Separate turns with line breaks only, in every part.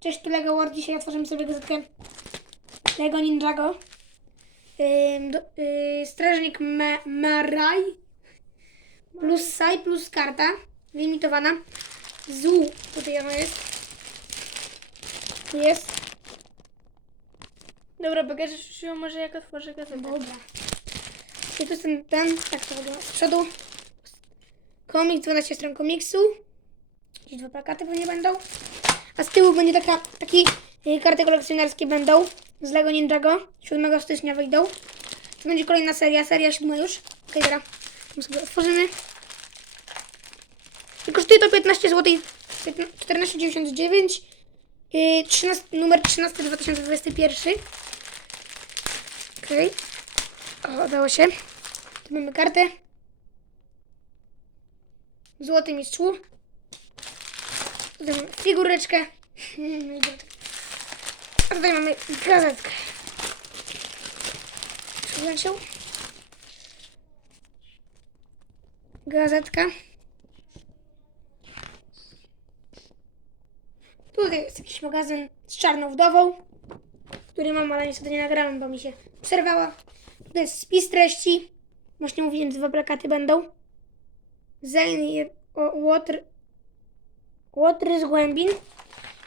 Cześć, tu Lego World. Dzisiaj otworzymy sobie gazetkę Lego Ninjago. Ym, do, yy, strażnik Ma Maraj plus Sai plus karta limitowana. Złu. Tutaj ona jest. Tu jest.
Dobra, pokażesz ją może jak otworzę gazetę.
Dobra. I tu jest ten, ten, tak to wygląda z przodu. Komiks, 12 stron komiksu. Jakieś dwa plakaty pewnie będą. A z tyłu będzie taka, taki y, karty kolekcjonerskie będą z Lego Ninjago. 7 stycznia wyjdą. To będzie kolejna seria, seria siódma już. Okej, dobra. To sobie otworzymy. I kosztuje to 15 zł. 14,99. Yy, 13, numer 13 2021. Okej. O, udało się. Tu mamy kartę. Złoty mistrzu. Tutaj mamy figureczkę. A tutaj mamy gazetkę. Przyjąłem się. Gazetka. Tutaj jest jakiś magazyn z czarną wdową, który mam, ale niestety nie nagrałem, bo mi się przerwała. To jest spis treści. Właśnie mówiłem, dwa plakaty będą. Zain i Łotr. Łotry z głębin.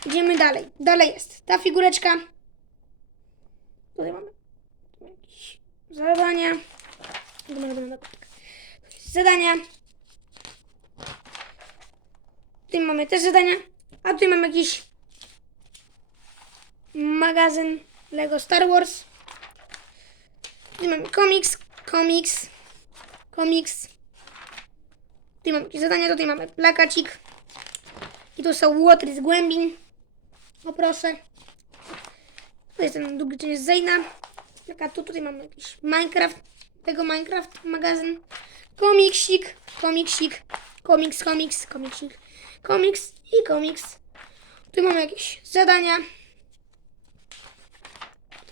Idziemy dalej. Dalej jest ta figureczka. Tutaj mamy tu jakieś zadania. Zadania. Tutaj mamy też zadania. A tutaj mamy jakiś magazyn Lego Star Wars. Tutaj mamy komiks, komiks, komiks. Tutaj mamy jakieś zadania, tutaj mamy plakacik. I tu są łotry z głębin. O proszę. To jest ten długi z Zejna. Plakatu. Tutaj mamy jakiś Minecraft. Tego Minecraft magazyn. Komiksik, komiksik, komiks, komiks, komiksik, komiks i komiks. Tu mamy jakieś zadania.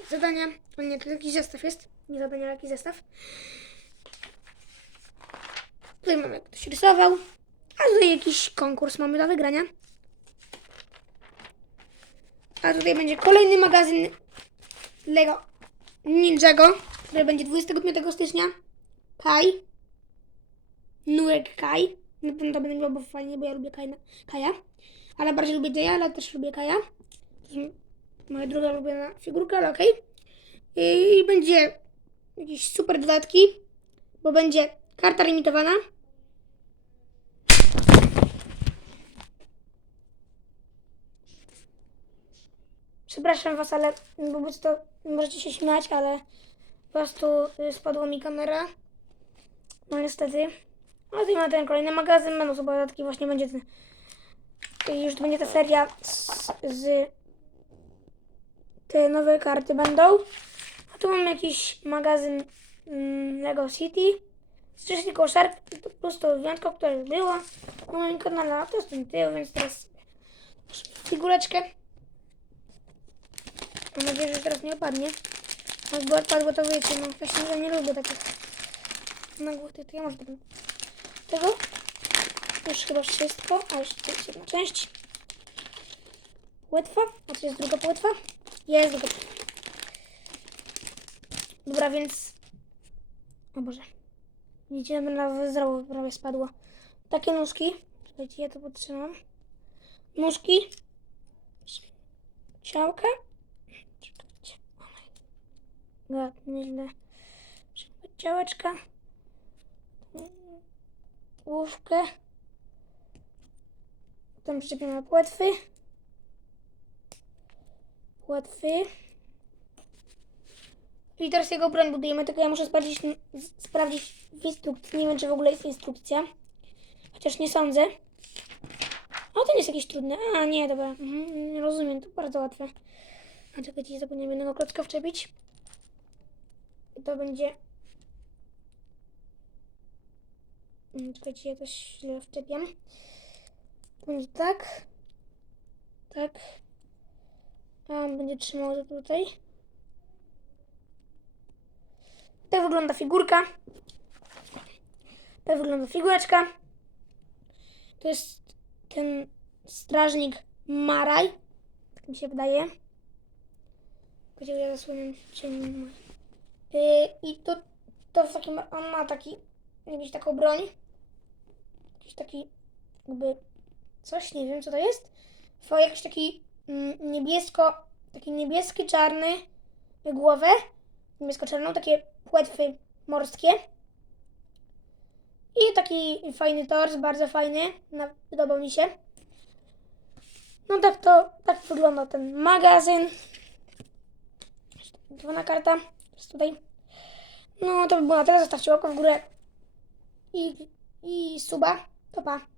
Zadania. O nie, to jakiś zestaw jest. Nie zadania, ale jakiś zestaw. Tutaj mamy, jak ktoś rysował. A tutaj jakiś konkurs mamy do wygrania. A tutaj będzie kolejny magazyn Lego Ninjago, który będzie 25 stycznia. Kai. Nurek Kai. Na pewno to będzie miał, fajnie, bo ja lubię Kaja. Kaja. Ale bardziej lubię Jaya, ale też lubię Kaja. Moja druga ulubiona figurka, ale okej. I będzie jakieś super dodatki, bo będzie karta limitowana. Przepraszam Was, ale wobec to możecie się śmiać, ale po prostu y, spadła mi kamera. No niestety. No tutaj mamy ten kolejny magazyn, będą sobie dodatki, właśnie będzie ten, już będzie ta seria z, z te nowe karty będą. A tu mamy jakiś magazyn mm, Lego City. Wcześniej koszarki plus to wyjątko, które już było na moim kanale, to jest ten tył, więc teraz figureczkę. Mam nadzieję, że teraz nie opadnie. Jakby odpadło, to wiecie, no właśnie ja nie lubię takich nagłych to ja może tego. Tego? Już chyba wszystko, a jeszcze jest jedna część. Płetwa? A to jest druga płetwa? Jest druga płetwa. Dobra, więc... O Boże. Widzicie, na zdrowo prawie spadło. Takie nóżki. Słuchajcie, ja to podtrzymam. Nóżki. Ciałka. God, nieźle. Ciałeczka. Główkę. Potem przyczepimy płetwy. Płetwy. I teraz jego broń budujemy, tylko ja muszę sprawdzić, sprawdzić w instrukcji. Nie wiem, czy w ogóle jest instrukcja. Chociaż nie sądzę. O, to nie jest jakieś trudne. A, nie, dobra. Mhm, rozumiem, to bardzo łatwe. A czekajcie, zapomniałem jednego klocka wczepić. To będzie... Mm, Czekajcie, ja to źle wczepiam. Będzie tak. Tak. A on będzie trzymał to tutaj. Tak wygląda figurka. Tak wygląda figureczka. To jest ten strażnik Maraj. Tak mi się wydaje. Gdzie ja zasłonię cień. Yy, I to, to w takim, on ma taki, jakbyś taką broń. Jakiś taki, jakby, coś, nie wiem co to jest. Fo, jakiś taki mm, niebiesko, taki niebieski, czarny głowę. Niebiesko-czarną, takie płetwy morskie. I taki fajny tors, bardzo fajny. Na, podobał mi się. No tak to, tak wygląda ten magazyn. Czerwona karta jest tutaj. No to by było na tyle. Zostawcie łapkę w górę i, i suba. To pa.